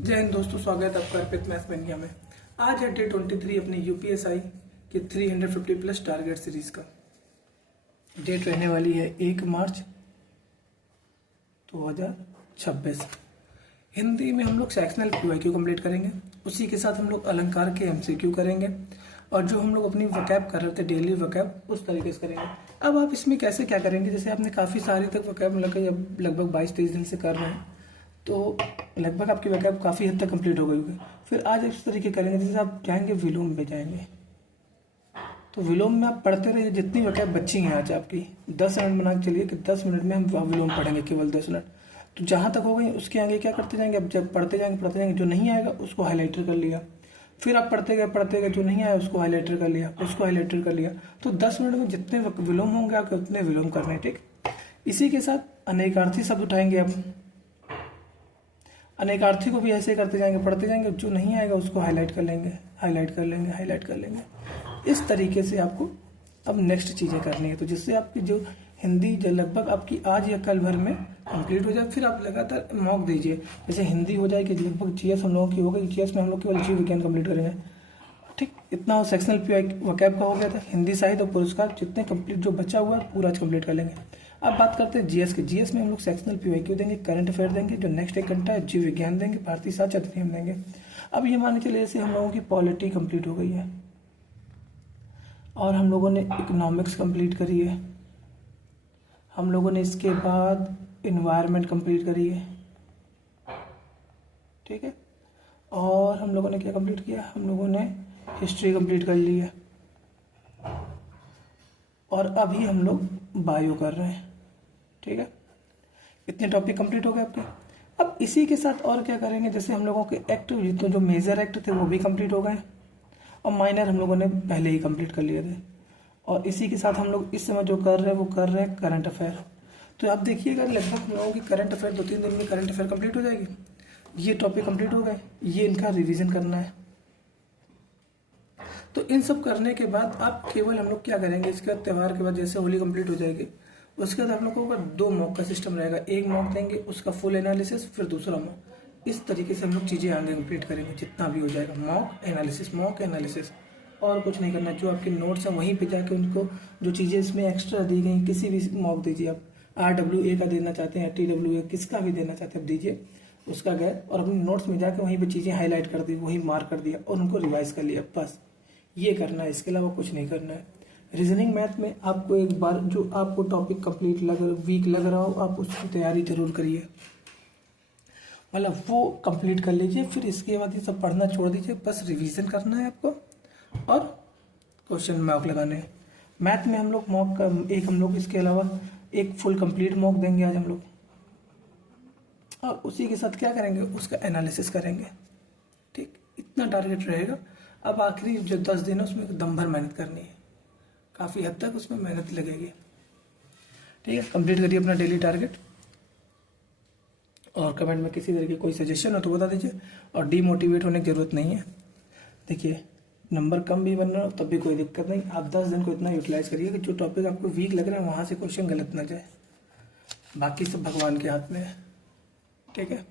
जय हिंद दोस्तों, स्वागत है आपका अर्पित मैथ्स इंडिया में। आज है डे 23 अपनी यूपीएसआई के 350 प्लस टारगेट सीरीज का। डेट रहने वाली है 1 मार्च 2026। हिंदी में हम लोग सेक्शनल क्यू कंप्लीट करेंगे, उसी के साथ हम लोग अलंकार के एमसीक्यू करेंगे और जो हम लोग अपनी वकैब कर रहे थे डेली वकैब उस तरीके से करेंगे। अब आप इसमें कैसे क्या करेंगे, जैसे आपने काफ़ी सारी तक वकैब लगभग 22-23 दिन से कर रहे हैं तो लगभग आपकी वकैब काफ़ी हद तक कंप्लीट हो गई होगी। फिर आज इस तरीके करेंगे, जैसे आप जाएंगे विलोम में जाएंगे तो विलोम में आप पढ़ते रहिए, जितनी वकैब बच्ची हैं आज आपकी 10 मिनट बना के चलिए कि 10 मिनट में हम विलोम पढ़ेंगे, केवल 10 मिनट। तो जहाँ तक हो गई उसके आगे क्या करते जाएंगे, अब जब पढ़ते जाएंगे जो नहीं आएगा उसको हाईलाइटर कर लिया, फिर आप पढ़ते गए जो नहीं आया उसको हाईलाइटर कर लिया। तो 10 मिनट में जितने विलोम होंगे आपके उतने विलोम करने, ठीक। इसी के साथ अनेकार्थी शब्द उठाएंगे आप, अनेकार्थी को भी ऐसे करते जाएंगे, पढ़ते जाएंगे, जो नहीं आएगा उसको हाईलाइट कर लेंगे। इस तरीके से आपको अब नेक्स्ट चीज़ें करनी है, तो जिससे आपकी जो हिंदी जो लगभग आपकी आज या कल भर में कंप्लीट हो जाए। फिर आप लगातार मॉक दीजिए, जैसे हिंदी हो जाएगी लगभग जीएस हम लोगों की हो गई, जीएस में हम लोग केवल जीव विज्ञान कंप्लीट करेंगे, ठीक। इतना सेक्शनल वकैब का हो गया था। हिंदी साहित्य और पुरस्कार जितने कंप्लीट जो बचा हुआ है पूरा आज कंप्लीट कर लेंगे। अब बात करते हैं जीएस के। जीएस में हम लोग सेक्शनल पीवाईक्यू देंगे, करंट अफेयर देंगे, जो नेक्स्ट 1 घंटा है जीव विज्ञान देंगे, भारतीय साक्ष्य अधिनियम देंगे। अब ये माने चलिए जैसे हम लोगों की पॉलिटी कंप्लीट हो गई है और हम लोगों ने इकोनॉमिक्स कंप्लीट करी है, हम लोगों ने इसके बाद इन्वायरमेंट कंप्लीट करी है, ठीक है। और हम लोगों ने क्या कंप्लीट किया, हम लोगों ने हिस्ट्री कंप्लीट कर ली है और अभी हम लोग बायो कर रहे हैं, ठीक है। इतने टॉपिक कंप्लीट हो गए आपके। अब इसी के साथ और क्या करेंगे, जैसे हम लोगों के एक्ट जितने जो मेजर एक्ट थे वो भी कंप्लीट हो गए और माइनर हम लोगों ने पहले ही कंप्लीट कर लिए थे। और इसी के साथ हम लोग इस समय जो कर रहे हैं वो कर रहे हैं करंट अफेयर। तो आप देखिएगा लगभग हम लोगों की करंट अफेयर 2-3 दिन में करंट अफेयर कंप्लीट हो जाएगी। ये टॉपिक कंप्लीट हो गए, ये इनका रिविजन करना है। तो इन सब करने के बाद आप केवल हम लोग क्या करेंगे, इसके बाद त्यौहार के बाद जैसे होली कंप्लीट हो जाएगी उसके बाद आप लोगों का 2 मॉक का सिस्टम रहेगा। एक मॉक देंगे उसका फुल एनालिसिस, फिर दूसरा मॉक। इस तरीके से हम लोग चीज़ें आगे कंप्लीट करेंगे, जितना भी हो जाएगा मॉक एनालिसिस और कुछ नहीं करना। जो आपके नोट्स हैं वहीं पे जाके उनको जो चीज़ें इसमें एक्स्ट्रा दी गई, किसी भी मॉक दीजिए आप, RWA का देना चाहते हैं, TWA किसका भी देना चाहते हैं आप दीजिए, उसका गए और अपने नोट्स में जाके वहीं पे चीज़ें हाईलाइट कर दी, वहीं मार्क कर दिया और उनको रिवाइज कर लिया, बस ये करना है, इसके अलावा कुछ नहीं करना है। रीजनिंग मैथ में आपको एक बार जो आपको टॉपिक कंप्लीट वीक लग रहा हो आप उसकी तैयारी जरूर करिए, मतलब वो कंप्लीट कर लीजिए। फिर इसके बाद ये सब पढ़ना छोड़ दीजिए, बस रिवीजन करना है आपको और क्वेश्चन मॉक लगाने हैं। मैथ में हम लोग मॉक एक हम लोग इसके अलावा एक फुल कंप्लीट मॉक देंगे आज हम लोग, और उसी के साथ क्या करेंगे, उसका एनालिसिस करेंगे, ठीक। इतना टारगेट रहेगा। अब आखिरी जो 10 दिन है उसमें दम भर मेहनत करनी है, काफ़ी हद तक उसमें मेहनत लगेगी, ठीक है। कंप्लीट करिए अपना डेली टारगेट और कमेंट में किसी तरह की कोई सजेशन हो तो बता दीजिए और डीमोटिवेट होने की ज़रूरत नहीं है। देखिए नंबर कम भी बन रहा हो तब भी कोई दिक्कत नहीं, आप 10 दिन को इतना यूटिलाइज करिए कि जो टॉपिक आपको वीक लग रहा है वहाँ से क्वेश्चन गलत ना जाए, बाकी सब भगवान के हाथ में है, ठीक है।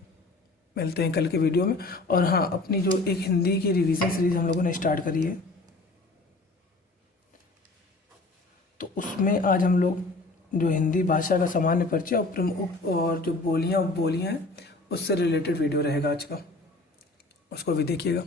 मिलते हैं कल के वीडियो में। और हाँ, अपनी जो एक हिंदी की रिवीजन सीरीज हम लोगों ने स्टार्ट करी है तो उसमें आज हम लोग जो हिंदी भाषा का सामान्य परिचय और जो बोलियाँ हैं उससे रिलेटेड वीडियो रहेगा आज का, उसको भी देखिएगा।